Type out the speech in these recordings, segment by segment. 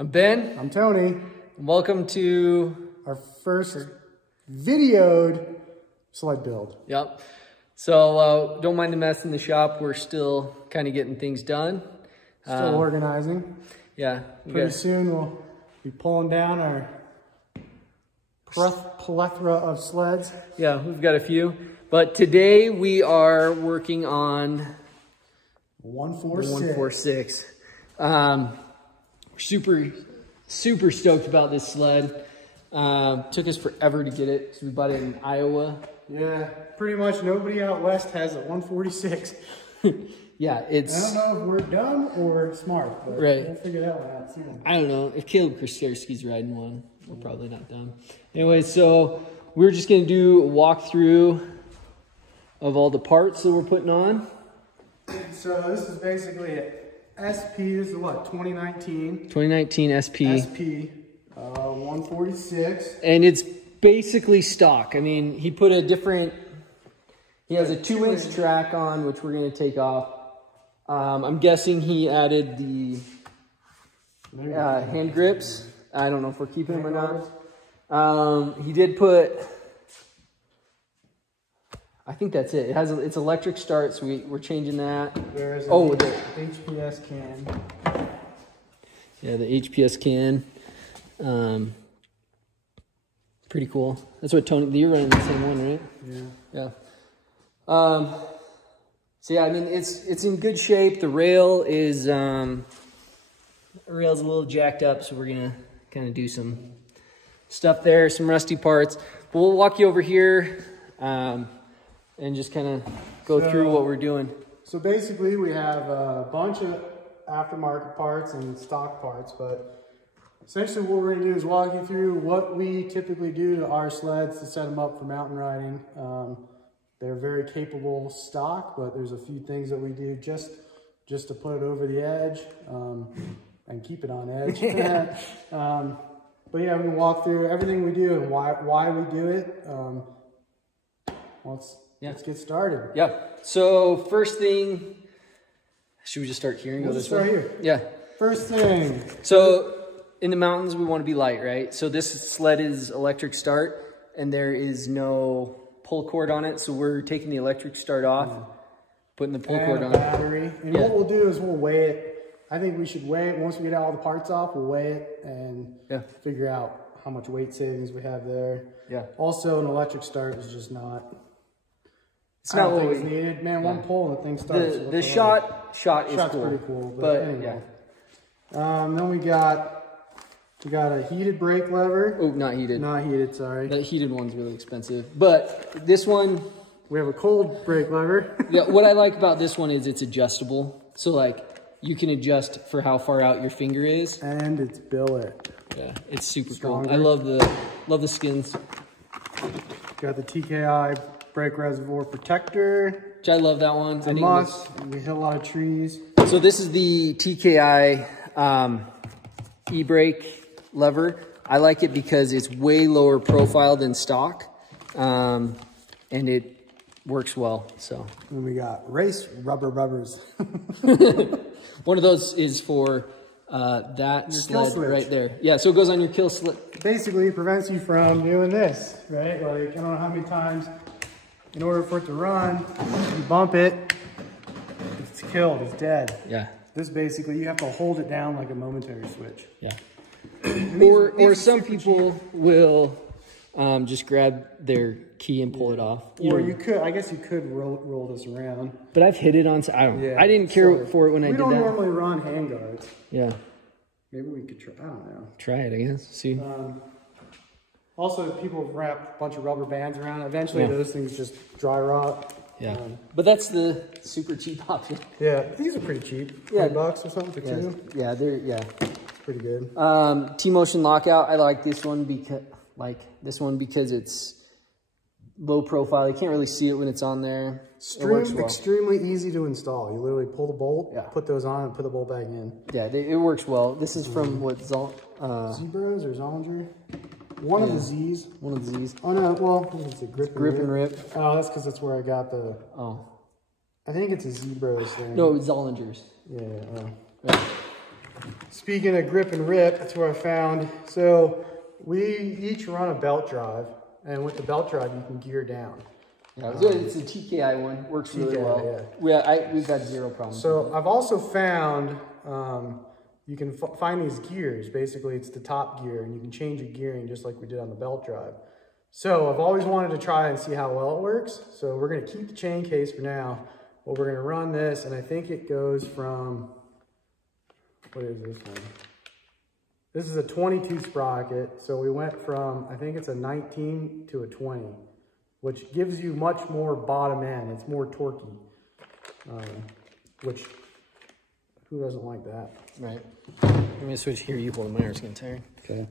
I'm Ben. I'm Tony. Welcome to our first videoed sled build. Yep. So don't mind the mess in the shop. We're still kind of getting things done. Still organizing. Yeah. Pretty soon we'll be pulling down our plethora of sleds. Yeah, we've got a few. But today we are working on 146. Super stoked about this sled. Took us forever to get it because we bought it in Iowa. Yeah, pretty much nobody out west has a 146. Yeah, it's... I don't know if we're dumb or smart, but we'll figure that one out soon. I don't know. If Caleb Krasierski's riding one, we're probably not dumb. Anyway, so we're just going to do a walkthrough of all the parts that we're putting on. So this is basically it. SP, this is what, 2019? 2019 SP. SP, 146. And it's basically stock. I mean, he put a different, he has a 2-inch track on, which we're going to take off. I'm guessing he added the hand grips. I don't know if we're keeping them or not. He did put, I think that's it. It's electric start, so we're changing that. There's the HPS can. Yeah, the HPS can. Pretty cool. That's what Tony, you're running the same one, right? Yeah. Yeah. So yeah, I mean, it's in good shape. The rail is, the rail's a little jacked up, so we're gonna kind of do some stuff there, some rusty parts. But we'll walk you over here, and just kind of go through what we're doing. So basically we have a bunch of aftermarket parts and stock parts, but essentially what we're gonna do is walk you through what we typically do to our sleds to set them up for mountain riding. They're very capable stock, but there's a few things that we do just to put it over the edge and keep it on edge. But yeah, we're gonna walk through everything we do and why we do it. Let's get started. Yeah. So first thing, should we just start here and go this way? Right here. Yeah. First thing. So in the mountains, we want to be light, right? So this sled is electric start, and there is no pull cord on it. So we're taking the electric start off, putting the pull cord on. Battery. And what we'll do is we'll weigh it. I think we should weigh it once we get all the parts off. We'll weigh it and figure out how much weight savings we have there. Yeah. Also, an electric start is just not. It's not what we needed. Man, one pull and the thing starts. The shot is cool. Pretty cool. But anyway. Then we got a heated brake lever. Oh, not heated. Not heated, sorry. That heated one's really expensive. But this one, we have a cold brake lever. Yeah, what I like about this one is it's adjustable. So like you can adjust for how far out your finger is. And it's billet. Yeah, it's super cool. I love the skins. Got the TKI brake reservoir protector. Which I love that one. It's a must. We hit a lot of trees. So this is the TKI e-brake lever. I like it because it's way lower profile than stock, and it works well. So then we got race rubbers. One of those is for that sled right there. Yeah, so it goes on your kill slip. Basically, it prevents you from doing this, right? Like, I don't know how many times, in order for it to run, you bump it, it's killed, it's dead. Yeah. This basically, you have to hold it down like a momentary switch. Yeah. Or some people will just grab their key and pull it off. Or you could, I guess you could roll this around. But I've hit it on, I don't know. I didn't care for it when I did that. We don't normally run hand guards. Yeah. Maybe we could try, I don't know. Try it, I guess, see. Also, people wrap a bunch of rubber bands around. Eventually, those things just dry rot. Yeah. But that's the super cheap option. Yeah, these are pretty cheap. $20 or something for two. Yeah, they're, pretty good. T-motion lockout. I like this one because it's low profile. You can't really see it when it's on there. It works well. Extremely easy to install. You literally pull the bolt, put those on, and put the bolt back in. Yeah, it works well. This is from what Zebras or Zollinger? One of the Z's. One of the Z's. Oh no, well, it's a grip and rip. Oh, that's because that's where I got the. I think it's a Zebras thing. No, it's Zollingers. Yeah. speaking of grip and rip, that's where I found. So we each run a belt drive, and with the belt drive, you can gear down. Yeah, it's a TKI one. Works really well. Yeah. We've had zero problems. So I've also found you can find these gears. Basically, it's the top gear, and you can change your gearing just like we did on the belt drive. So I've always wanted to try and see how well it works. So we're going to keep the chain case for now, but we're going to run this, and I think it goes from, what is this one? This is a 22 sprocket. So we went from, I think it's a 19 to a 20, which gives you much more bottom end. It's more torquey, which, who doesn't like that? Right. I'm going to switch here. You hold the mine, it's going to turn. Okay.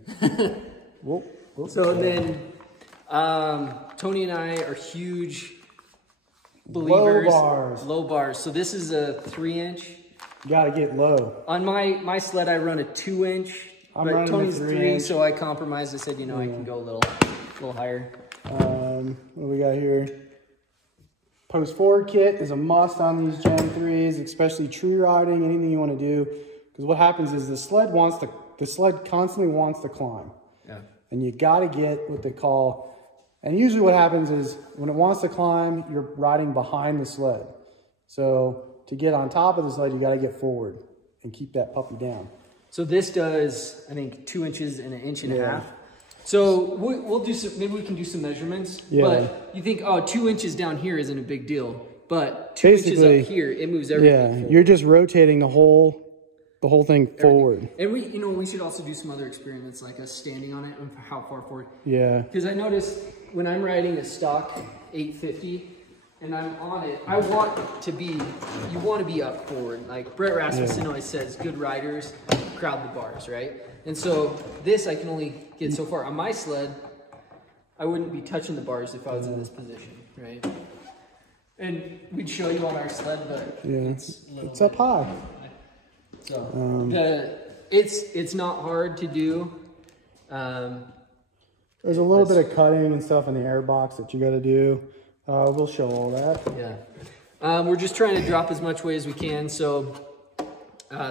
So then, Tony and I are huge believers. Low bars. So this is a 3-inch. You got to get low. On my sled, I run a 2-inch. But Tony's 3, so I compromised. I said, you know, I can go a little higher. What do we got here? Post forward kit is a must on these Gen 3s, especially tree riding, anything you want to do. Because what happens is the sled constantly wants to climb. Yeah. And you got to get what they call, and usually what happens is when it wants to climb, you're riding behind the sled. So to get on top of the sled, you got to get forward and keep that puppy down. So this does, I think, 2 inches and 1.5 inches. So we'll do some, maybe we can do some measurements. Yeah. But you think, oh, 2 inches down here isn't a big deal. But 2 inches up here, it moves everything forward. You're just rotating the whole thing forward. And we should also do some other experiments, like us standing on it and how far forward. Yeah. Because I noticed when I'm riding a stock 850 and I'm on it, you want to be up forward. Like Brett Rasmussen always says, good riders crowd the bars, right? And so this, I can only get so far. On my sled, I wouldn't be touching the bars if I was in this position, right? And we'd show you on our sled, but it's up high. So it's not hard to do. There's a little bit of cutting and stuff in the air box that you got to do. We'll show all that. Yeah. We're just trying to drop as much weight as we can. So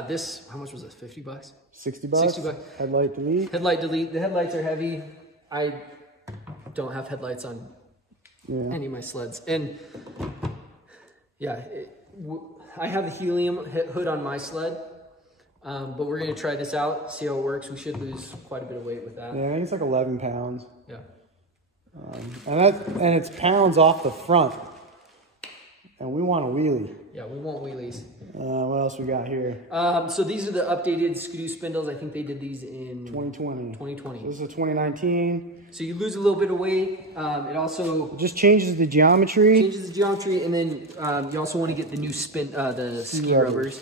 this, how much was this? 50 bucks? 60 bucks. 60 bucks. Headlight delete. Headlight delete. The headlights are heavy. I don't have headlights on any of my sleds. And yeah, I have a helium hood on my sled. But we're going to try this out, see how it works. We should lose quite a bit of weight with that. Yeah, I think it's like 11 pounds. Yeah. And it's pounds off the front. And we want a wheelie. Yeah, we want wheelies. What else we got here? So these are the updated Skidoo Spindles. I think they did these in 2020. 2020. So this is a 2019. So you lose a little bit of weight. It also just changes the geometry. Changes the geometry, and then you also want to get the new the ski rubbers.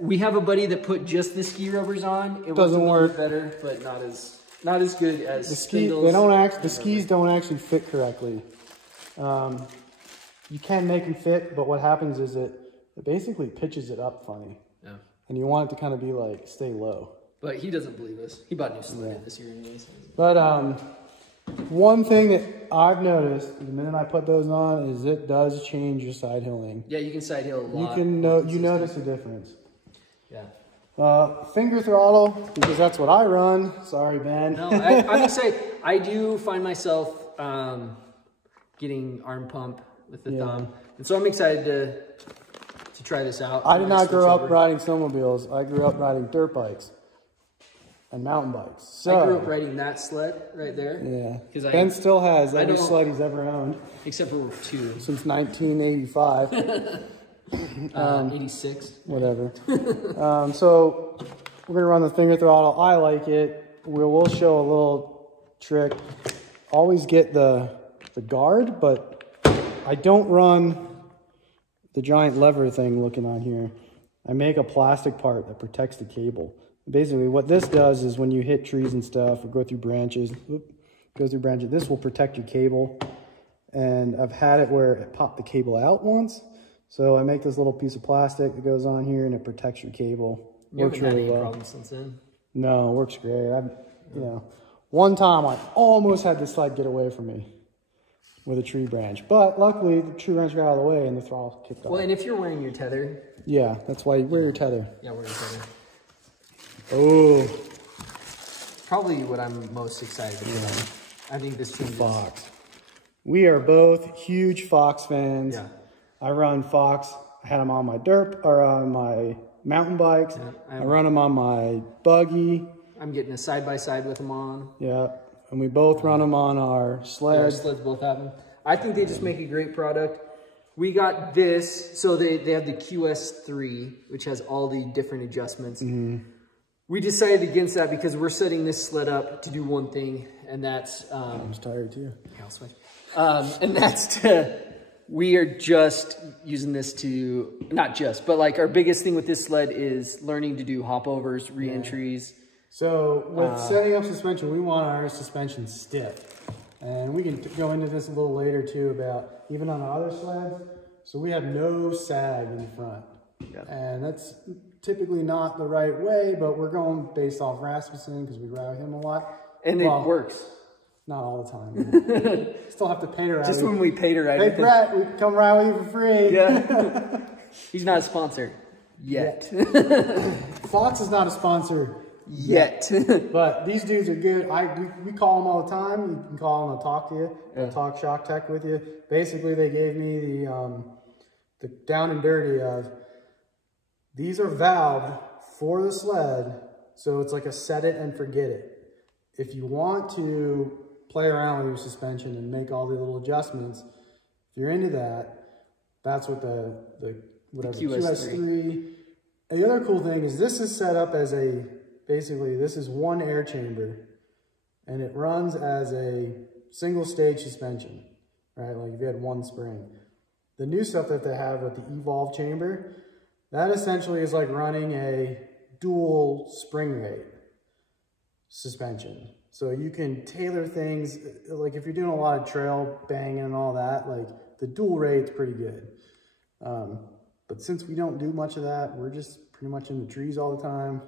We have a buddy that put just the ski rubbers on. It doesn't work better, but not as good as the Spindles. The skis don't actually fit correctly. You can make them fit, but what happens is it basically pitches it up funny. Yeah. And you want it to kind of be like stay low. But he doesn't believe us. He bought a new sled this year anyways. But one thing that I've noticed the minute I put those on is it does change your side hilling. Yeah, you can side hill a lot. You notice a difference. Yeah. Finger throttle, because that's what I run. Sorry, Ben. No, I'm gonna say I do find myself getting arm pump with the thumb, and so I'm excited to try this out. I did not grow up riding snowmobiles. I grew up riding dirt bikes and mountain bikes. So I grew up riding that sled right there. Yeah. Because Ben still has every sled he's ever owned, except for 2 since 1985. 86. Whatever. So we're gonna run the finger throttle. I like it. We'll show a little trick. Always get the guard, but I don't run the giant lever thing looking on here. I make a plastic part that protects the cable. Basically what this does is when you hit trees and stuff or go through branches, this will protect your cable. And I've had it where it popped the cable out once. So I make this little piece of plastic that goes on here and it protects your cable. You haven't had any problems since then? No, it works great. One time I almost had the sled get away from me. with a tree branch. But luckily, the tree branch got out of the way and the throttle kicked off. Well, and if you're wearing your tether. Yeah, that's why you wear your tether. Yeah, wear your tether. Oh. Probably what I'm most excited about. Yeah. I think this changes. Fox. We are both huge Fox fans. Yeah. I run Fox. I had them on my on my mountain bikes. Yeah, I run them on my buggy. I'm getting a side-by-side with them on. Yeah. And we both run them on our sled. Yeah, our sleds both have them. I think they just make a great product. We got this, so they have the QS3, which has all the different adjustments. Mm-hmm. We decided against that because we're setting this sled up to do one thing, and that's... I'm tired too. Yeah, I'll switch. And that's we are just using this to, not just, but like our biggest thing with this sled is learning to do hopovers, re-entries. Yeah. So with setting up suspension, we want our suspension stiff. And we can go into this a little later too about even on our other sleds. So we have no sag in the front. Yeah. And that's typically not the right way, but we're going based off Rasmussen because we ride with him a lot. And it works. Not all the time. Still have to pay to ride. Just when we pay to ride. Hey Brett, we can come ride with you for free. Yeah. He's not a sponsor yet. Fox is not a sponsor yet. But these dudes are good. We call them all the time. You can call them, they'll talk to you. They'll talk shock tech with you. Basically, they gave me the down and dirty of, these are valved for the sled, so it's like a set it and forget it. If you want to play around with your suspension and make all the little adjustments, if you're into that, that's what the QS3. And the other cool thing is this is set up as basically this is one air chamber and it runs as a single stage suspension, right? Like if you had one spring. The new stuff that they have with the Evolve chamber, that essentially is like running a dual spring rate suspension. So you can tailor things, like if you're doing a lot of trail banging and all that, like the dual rate's pretty good. But since we don't do much of that, we're just pretty much in the trees all the time.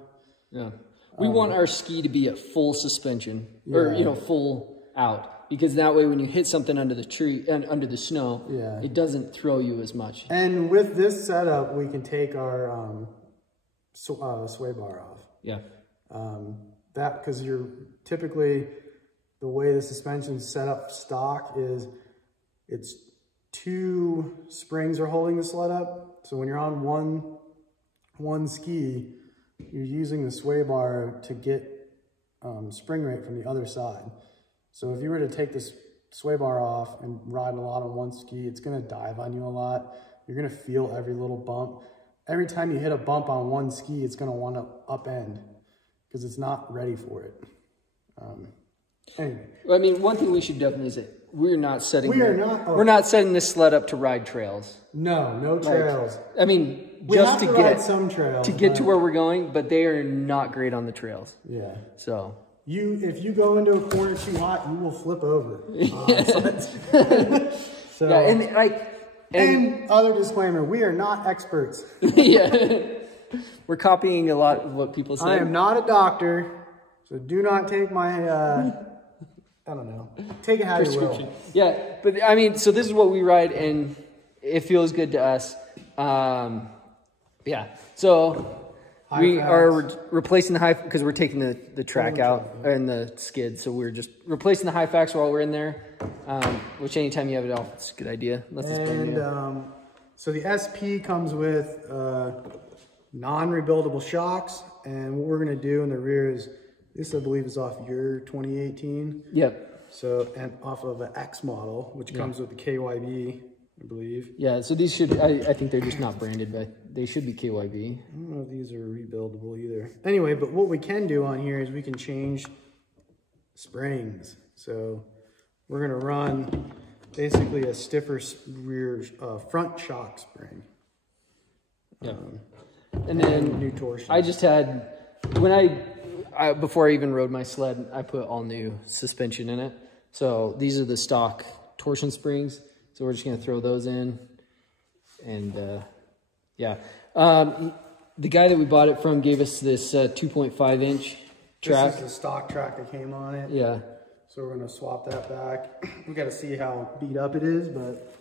Yeah. We want our ski to be at full suspension, or, full out. Because that way when you hit something under the tree, and under the snow, it doesn't throw you as much. And with this setup, we can take our sway bar off. Yeah. Because you're typically, the way the suspension's set up stock is, it's 2 springs are holding the sled up. So when you're on one ski, you're using the sway bar to get spring rate from the other side. So if you were to take this sway bar off and ride a lot on one ski, it's gonna dive on you a lot. You're gonna feel every little bump. Every time you hit a bump on one ski, it's gonna want to upend because it's not ready for it. Anyway. I mean, one thing we should definitely say, we're not setting this sled up to ride trails. No trails. I mean, we just to get some trails to where we're going, but they are not great on the trails. Yeah. So if you go into a corner too hot, you will flip over. So yeah, and other disclaimer, we are not experts. Yeah. We're copying a lot of what people say. I am not a doctor, so do not take my I don't know. Take it how you will. Yeah, but I mean, so this is what we ride, and it feels good to us. Yeah, so we are replacing the high, because we're taking the track out and the skid, so we're just replacing the high facts while we're in there, which anytime you have it off, it's a good idea. So the SP comes with non-rebuildable shocks, and what we're going to do in the rear is, this I believe is off your 2018. Yep. So, and off of an X model, which comes with the KYB, I believe. Yeah, so these should, I think they're just not branded, but they should be KYB. I don't know if these are rebuildable either. Anyway, but what we can do on here is we can change springs. So we're going to run basically a stiffer rear front shock spring. Yeah. And then new torsion. I just had, before I even rode my sled, I put all new suspension in it. So these are the stock torsion springs. So we're just going to throw those in. And yeah. The guy that we bought it from gave us this 2.5 inch track. This is the stock track that came on it. Yeah. So we're gonna swap that back. We gotta see how beat up it is, but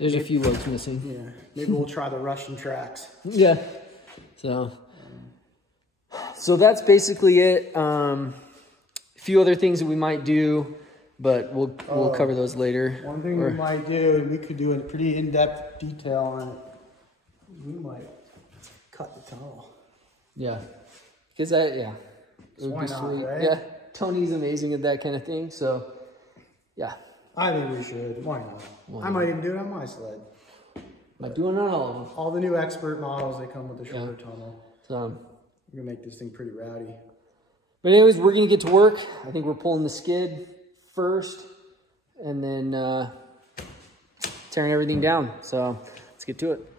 there's a few lugs missing. Yeah, maybe we'll try the Russian tracks. Yeah. So that's basically it. A few other things that we might do, but we'll cover those later. One thing we might do, and we could do a pretty in-depth detail on it. We might cut the tunnel. Yeah, because it would why be not, sweet. right? Yeah, Tony's amazing at that kind of thing. So, yeah. I think we should. Why not? I might even do it on my sled. Might do it on all of them. All the new expert models, they come with a shorter tunnel. So, we're gonna make this thing pretty rowdy. but anyways, we're gonna get to work. I think we're pulling the skid first, and then tearing everything down. So let's get to it.